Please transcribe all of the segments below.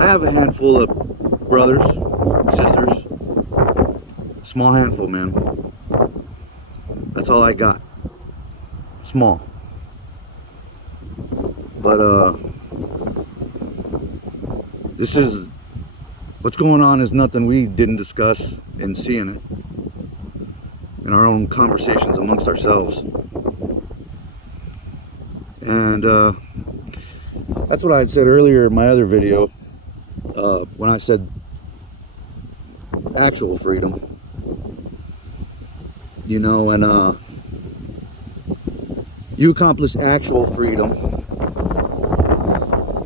I have a handful of brothers, sisters. Small handful, man. That's all I got. Small. But this is what's going on is nothing we didn't discuss in seeing it in our own conversations amongst ourselves. And that's what I had said earlier in my other video, when I said actual freedom, you know, and you accomplish actual freedom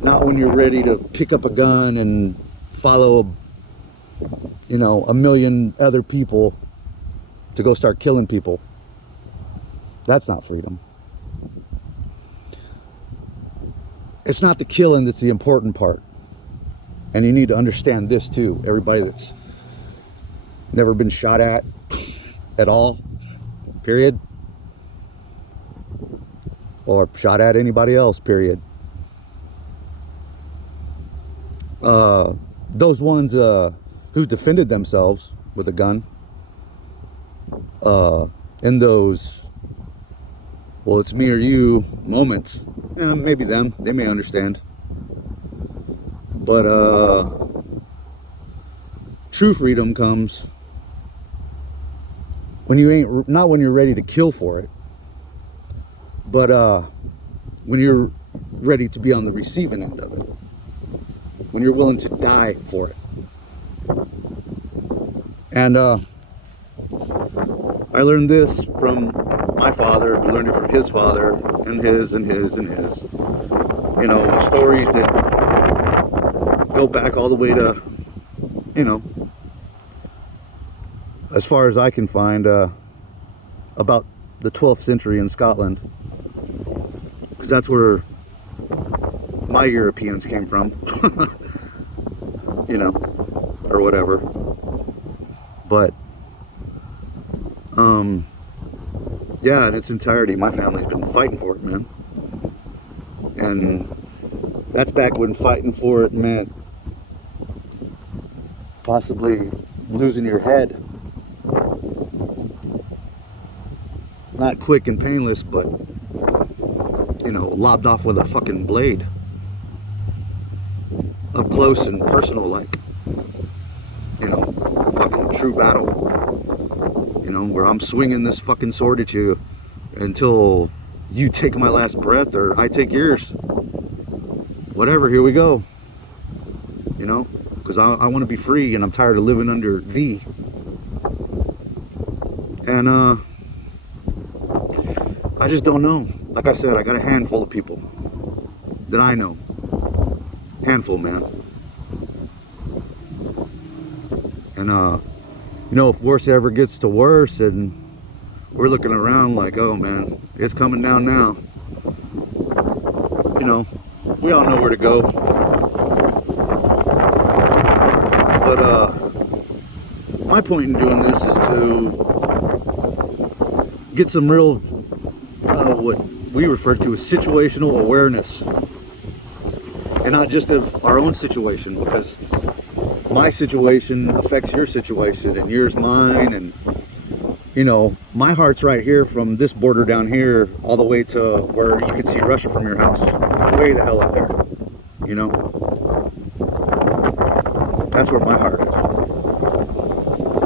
not when you're ready to pick up a gun and follow, you know, a million other people to go start killing people. That's not freedom. It's not the killing that's the important part. And you need to understand this too. Everybody that's never been shot at all, period. Or shot at anybody else, period. Those ones who defended themselves with a gun, in those, well, it's me or you moments, yeah, maybe them, they may understand. But true freedom comes when you ain't, not when you're ready to kill for it, but when you're ready to be on the receiving end of it, when you're willing to die for it. And I learned this from my father, who learned it from his father, and his, and his, and his. You know, stories that go back all the way to, you know, as far as I can find, about the 12th century in Scotland. Because that's where my Europeans came from. You know, or whatever. But yeah, in its entirety, my family's been fighting for it, man. And that's back when fighting for it meant possibly losing your head. Not quick and painless, but, you know, lobbed off with a fucking blade. Up close and personal, like, you know, fucking true battle. You know, where I'm swinging this fucking sword at you until you take my last breath or I take yours. Whatever, here we go. You know, because I want to be free and I'm tired of living under thee. And I just don't know. Like I said, I got a handful of people that I know. Handful, man. And you know, if worse ever gets to worse and we're looking around like, oh man, it's coming down now, you know, we all know where to go. But my point in doing this is to get some real what we refer to as situational awareness, and not just of our own situation, because my situation affects your situation and yours mine. And you know, my heart's right here from this border down here all the way to where you can see Russia from your house, way the hell up there, you know. That's where my heart is,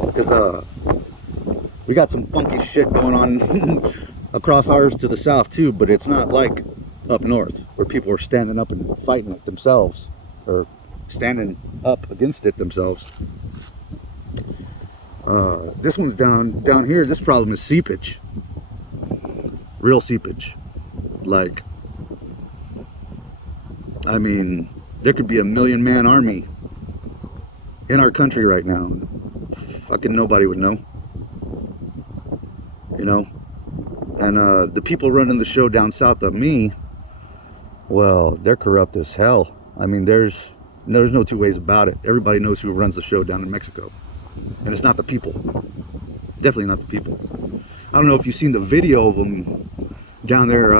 because we got some funky shit going on across ours to the south too, but it's not like up north where people are standing up and fighting it themselves, or standing up against it themselves. This one's down here. This problem is seepage, real seepage. Like, I mean, there could be 1 million man army in our country right now. Fucking nobody would know, you know. And the people running the show down south of me, well, they're corrupt as hell. I mean, there's no two ways about it. Everybody knows who runs the show down in Mexico. And it's not the people. Definitely not the people. I don't know if you've seen the video of them down there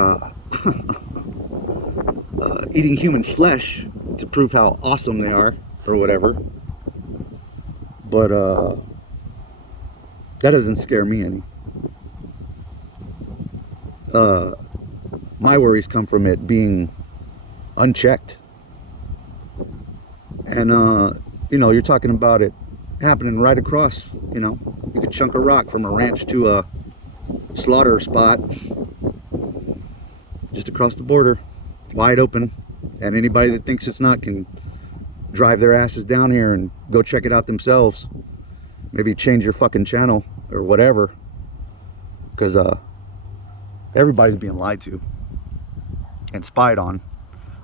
eating human flesh to prove how awesome they are or whatever. But that doesn't scare me any. My worries come from it being unchecked. And you're talking about it happening right across. You could chunk a rock from a ranch to a slaughter spot just across the border, wide open, and anybody that thinks it's not can drive their asses down here and go check it out themselves. Maybe change your fucking channel or whatever, because everybody's being lied to and spied on.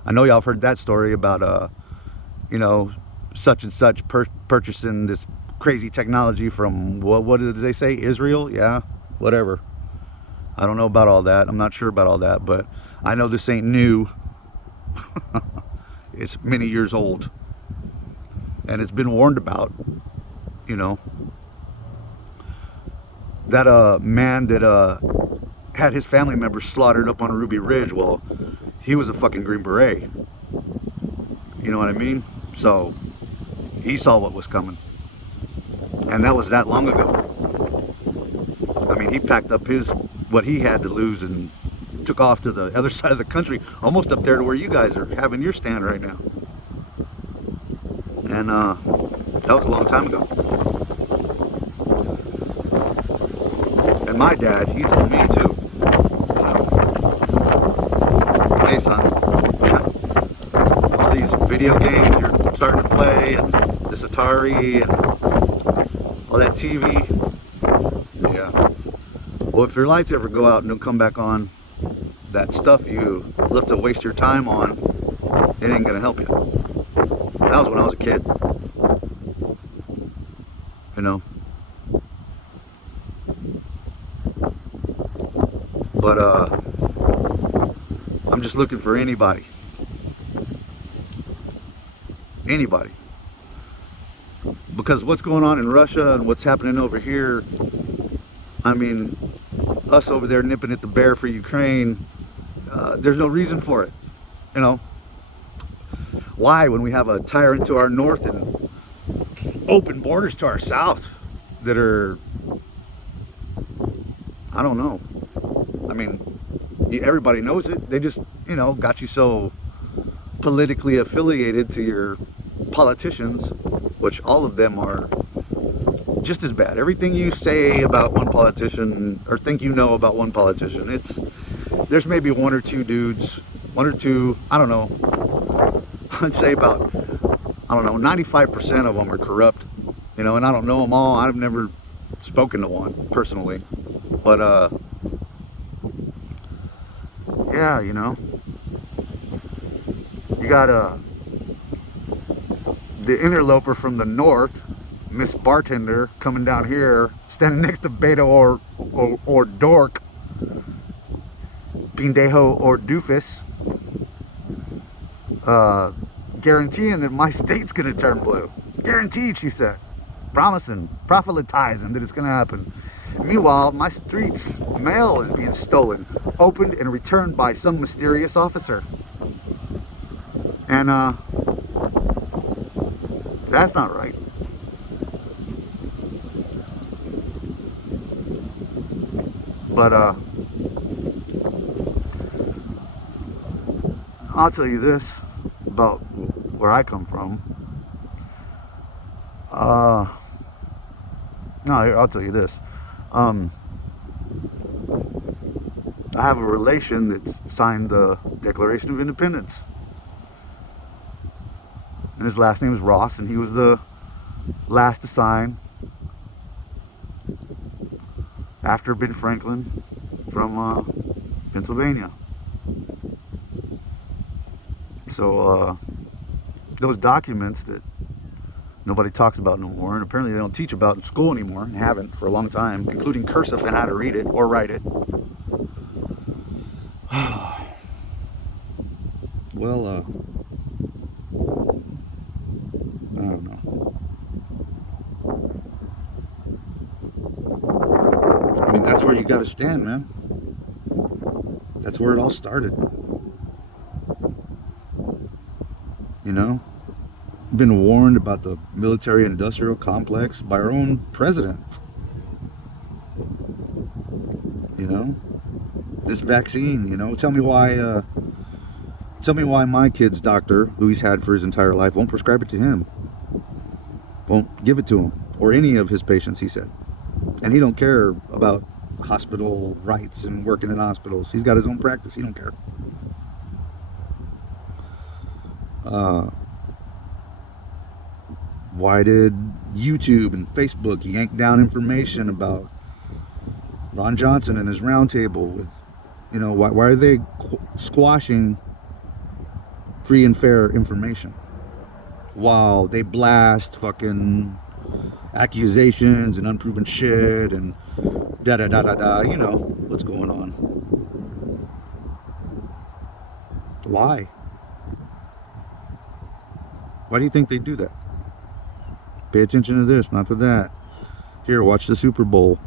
I know y'all have heard that story about such and such purchasing this crazy technology from, what did they say, Israel? Yeah, whatever. I don't know about all that. I'm not sure about all that, but I know this ain't new. It's many years old, and it's been warned about. That man that had his family members slaughtered up on Ruby Ridge, well, he was a fucking Green Beret. You know what I mean? So he saw what was coming, and that was that long ago. I mean, he packed up what he had to lose and took off to the other side of the country, almost up there to where you guys are having your stand right now. And that was a long time ago. And my dad, he told me too, hey son, all these video games you're starting to play, and this Atari, and all that TV, yeah. Well, if your lights ever go out and don't come back on, that stuff you love to waste your time on, it ain't gonna help you. That was when I was a kid. But I'm just looking for anybody. Because what's going on in Russia and what's happening over here, I mean, us over there nipping at the bear for Ukraine, there's no reason for it. Why, when we have a tyrant to our north and open borders to our south that are, I don't know. I mean, everybody knows it. They just, got you so politically affiliated to your politicians, which all of them are just as bad. Everything you say about one politician or think about one politician, there's maybe one or two dudes, I don't know, I'd say about, 95% of them are corrupt, and I don't know them all. I've never spoken to one personally, but yeah, you got the interloper from the north, Miss Bartender, coming down here, standing next to Beta or Dork, Pindejo or Doofus, guaranteeing that my state's gonna turn blue. Guaranteed, she said. Promising, proselytizing that it's gonna happen. Meanwhile, my street's mail is being stolen, opened and returned by some mysterious officer. And that's not right. But I'll tell you this about where I come from. No, I'll tell you this. I have a relation that's signed the Declaration of Independence. And his last name is Ross, and he was the last to sign after Ben Franklin from Pennsylvania. So those documents that nobody talks about no more, and apparently they don't teach about in school anymore, and haven't for a long time, including cursive and how to read it or write it. Well, I don't know. I mean, that's where you got to stand, man. That's where it all started. You know, been warned about the military-industrial complex by our own president. You know, this vaccine. You know, tell me why. Tell me why my kid's doctor, who he's had for his entire life, won't prescribe it to him. Won't give it to him or any of his patients. He said, and he don't care about hospital rights and working in hospitals. He's got his own practice. He don't care. Why did YouTube and Facebook yank down information about Ron Johnson and his roundtable with, you know, why are they squashing free and fair information while they blast fucking accusations and unproven shit and da da da da da, you know what's going on. Why do you think they do that? Pay attention to this, not to that. Here, watch the Super Bowl.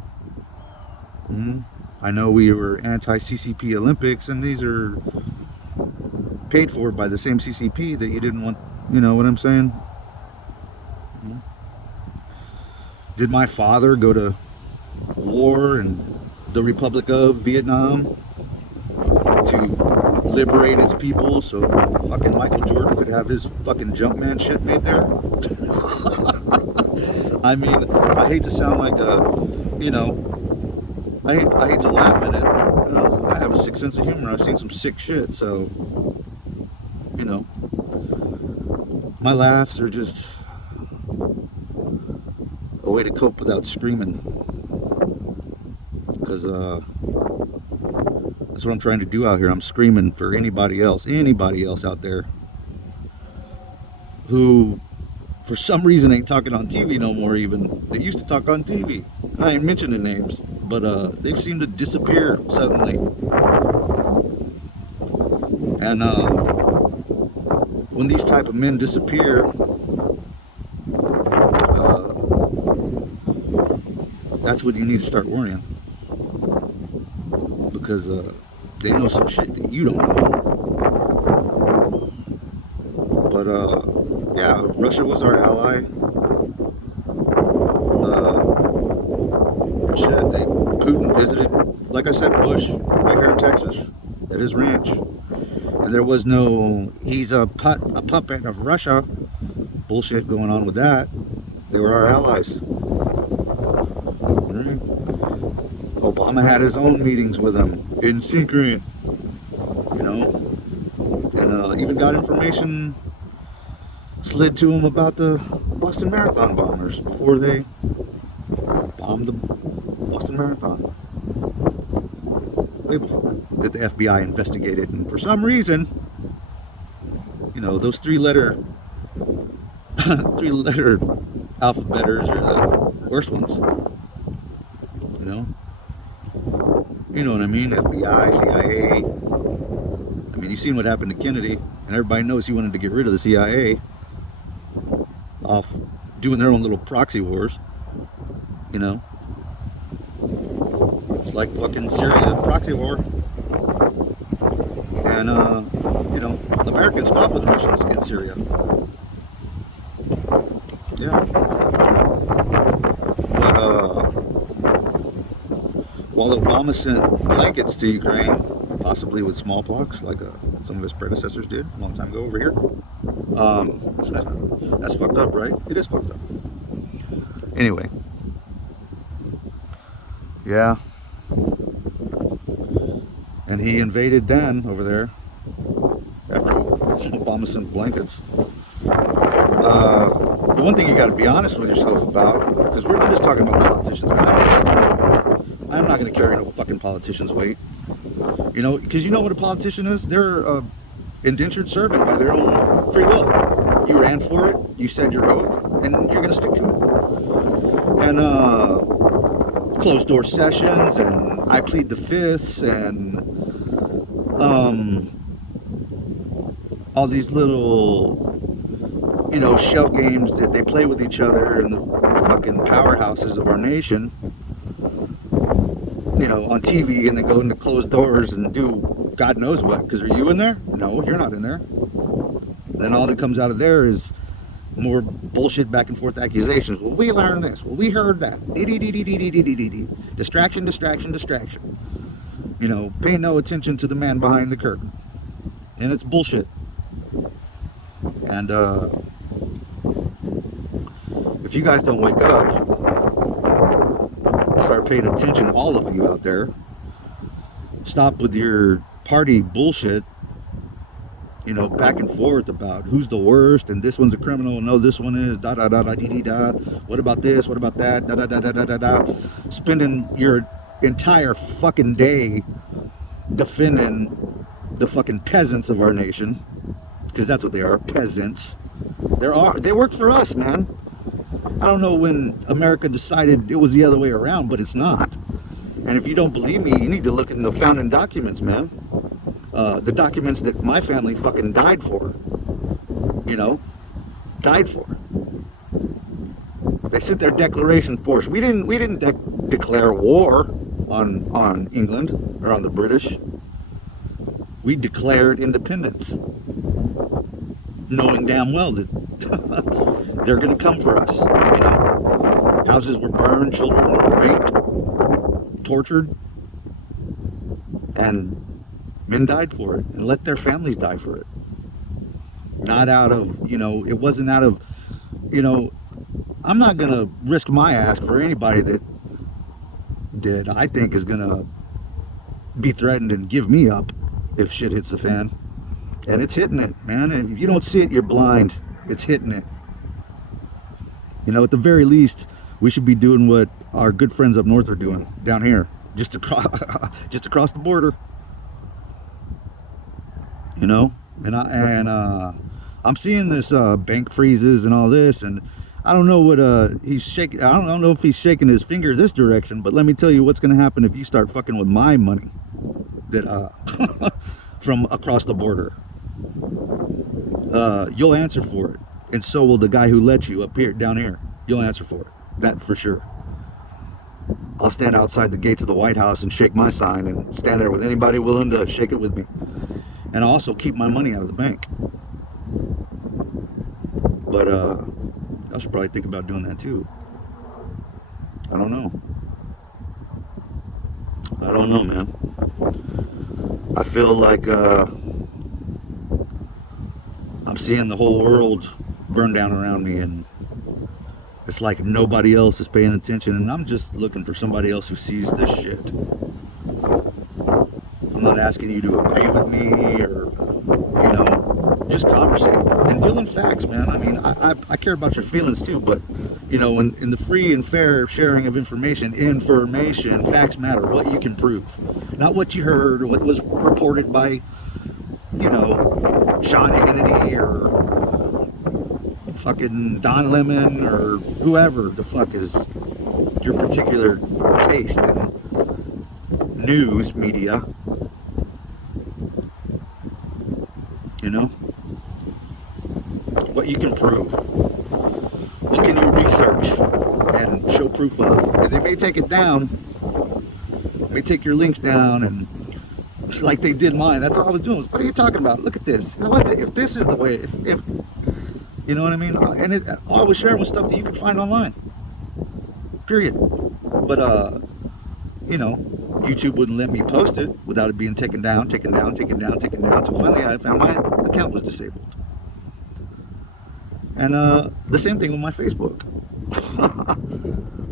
I know we were anti-CCP Olympics, and these are paid for by the same CCP that you didn't want. You know what I'm saying? Did my father go to war in the Republic of Vietnam to liberate its people so fucking Michael Jordan could have his fucking Jumpman shit made there? I mean, I hate to sound like a, you know, I hate to laugh at it. You know, I have a sick sense of humor. I've seen some sick shit, so, you know, my laughs are just a way to cope without screaming, because that's what I'm trying to do out here. I'm screaming for anybody else out there who for some reason ain't talking on TV no more. Even they used to talk on TV. I ain't mentioning names, but they've seemed to disappear suddenly. And when these type of men disappear, that's when you need to start worrying, because they know some shit that you don't know. But yeah, Russia was our ally. Putin visited, like I said, Bush right here in Texas at his ranch, and there was no he's a puppet of Russia bullshit going on with that. They were our allies. Obama had his own meetings with them in secret, you know, and even got information slid to him about the Boston Marathon bombers before they bombed the Boston Marathon. Way before that the FBI investigated, and for some reason, you know, those three-letter alphabeters are the worst ones. You know what I mean? FBI, CIA. I mean, you've seen what happened to Kennedy, and everybody knows he wanted to get rid of the CIA off doing their own little proxy wars. You know, it's like fucking Syria proxy war. And you know, the Americans fought with the Russians in Syria. Yeah. But while Obama sent blankets to Ukraine, possibly with smallpox, like some of his predecessors did a long time ago over here, that's fucked up, right? It is fucked up. Anyway, yeah, and he invaded then over there after Obama sent blankets. The one thing you got to be honest with yourself about, because we're not just talking about politicians. I'm not going to carry no fucking politician's weight. You know, because you know what a politician is? They're an indentured servant by their own free will. You ran for it, you said your oath, and you're going to stick to it. And closed door sessions, and I plead the fifths, and all these little, you know, shell games that they play with each other in the fucking powerhouses of our nation. You know, on TV, and then go into closed doors and do God knows what. Because are you in there? No, you're not in there. Then all that comes out of there is more bullshit back and forth accusations. Well, we learned this. Well, we heard that. Distraction, distraction, distraction. You know, paying no attention to the man behind the curtain. And it's bullshit. And if you guys don't wake up, start paying attention, all of you out there, stop with your party bullshit, you know, back and forth about who's the worst and this one's a criminal, no, this one is, da da da da dee dee da, what about this, what about that, da da da da da da da, spending your entire fucking day defending the fucking peasants of our nation, because that's what they are, peasants. They work for us, man. I don't know when America decided it was the other way around, but it's not. And if you don't believe me, you need to look in the founding documents, man. The documents that my family fucking died for. You know? Died for. They sent their declaration force. We didn't declare war on England or on the British. We declared independence, knowing damn well that they're going to come for us. You know, houses were burned, children were raped, tortured, and men died for it, and let their families die for it. Not out of, you know, it wasn't out of, you know, I'm not going to risk my ass for anybody that I think is going to be threatened and give me up if shit hits the fan. And it's hitting it, man. And if you don't see it, you're blind. It's hitting it. You know, at the very least, we should be doing what our good friends up north are doing down here, just across the border. You know, and I'm seeing this bank freezes and all this, and I don't know what he's shaking. I don't know if he's shaking his finger this direction, but let me tell you what's going to happen if you start fucking with my money that from across the border. You'll answer for it, and so will the guy who let you up here, down here. You'll answer for it, that for sure. I'll stand outside the gates of the White House and shake my sign, and stand there with anybody willing to shake it with me. And I'll also keep my money out of the bank. But I should probably think about doing that too. I don't know. I don't know, man. I feel like I'm seeing the whole world burn down around me, and it's like nobody else is paying attention, and I'm just looking for somebody else who sees this shit. I'm not asking you to agree with me or, you know, just conversate and deal in facts, man. I mean, I care about your feelings too, but, you know, in the free and fair sharing of information, facts matter, what you can prove, not what you heard or what was reported by, you know, Sean Hannity or fucking Don Lemon or whoever the fuck is your particular taste in news media. You know, what you can prove, what can you research and show proof of. And they may take it down, may take your links down, and like they did mine. That's all I was doing. What are you talking about? Look at this. You know, if this is the way, if you know what I mean. And all I was sharing was stuff that you could find online. Period. But you know, YouTube wouldn't let me post it without it being taken down. So finally I found my account was disabled. And the same thing with my Facebook.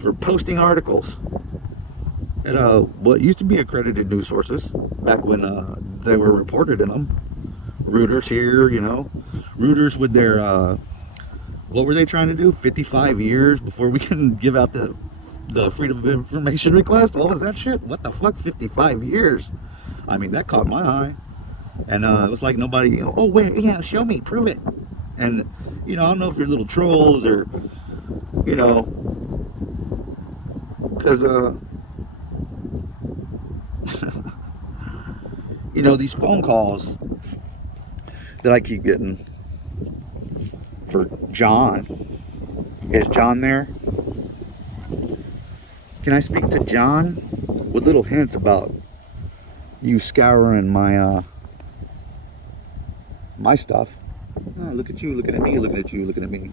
For posting articles at what used to be accredited news sources back when they were reported in them. Reuters here, you know. Reuters with their, what were they trying to do? 55 years before we can give out the Freedom of Information request? What was that shit? What the fuck? 55 years? I mean, that caught my eye. And it was like nobody, you know, oh, wait, yeah, show me, prove it. And, you know, I don't know if you're little trolls or, you know, because, you know, these phone calls that I keep getting for John. Is John there? Can I speak to John? With little hints about you scouring my my stuff. Ah, look at you, looking at me, looking at you, looking at me.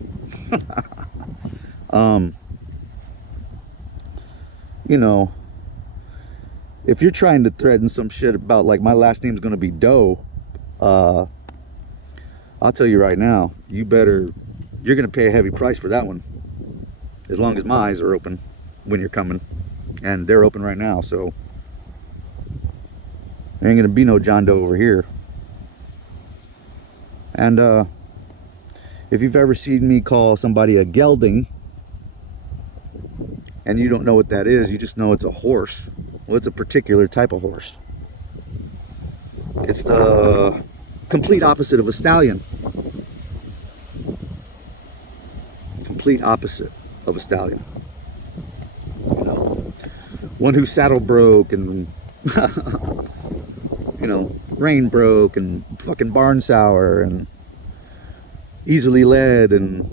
um, you know, if you're trying to threaten some shit about like my last name's gonna be Doe, I'll tell you right now, you're gonna pay a heavy price for that one. As long as my eyes are open when you're coming, and they're open right now, so there ain't gonna be no John Doe over here. And if you've ever seen me call somebody a gelding, and you don't know what that is, you just know it's a horse. Well, it's a particular type of horse. It's the complete opposite of a stallion. Complete opposite of a stallion. You know, one whose saddle broke and you know, rein broke and fucking barn sour and easily led, and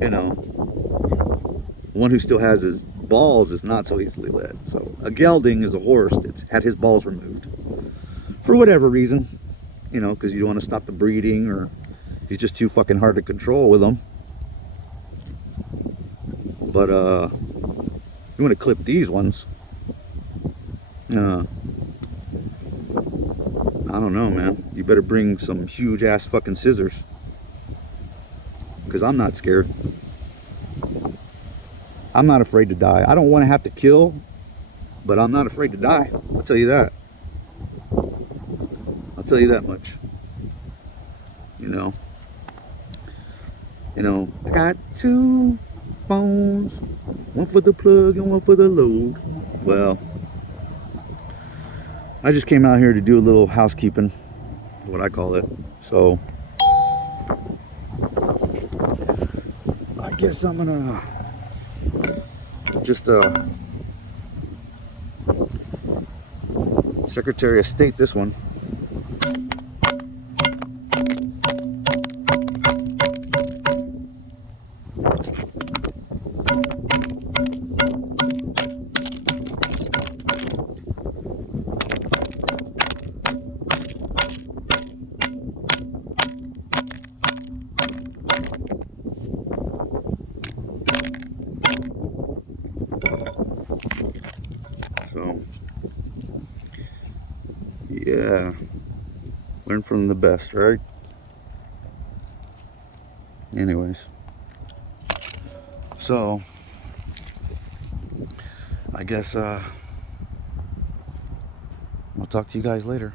you know, one who still has his balls is not so easily led. So a gelding is a horse that's had his balls removed for whatever reason, you know, because you want to stop the breeding, or he's just too fucking hard to control with them. But you want to clip these ones, I don't know, man. You better bring some huge ass fucking scissors, because I'm not scared. I'm not afraid to die. I don't want to have to kill, but I'm not afraid to die. I'll tell you that. I'll tell you that much. You know, I got two phones, one for the plug and one for the load. Well, I just came out here to do a little housekeeping, what I call it. So I guess I'm gonna just Secretary of State this one. So yeah, learn from the best, right? Anyways, so I guess I'll talk to you guys later.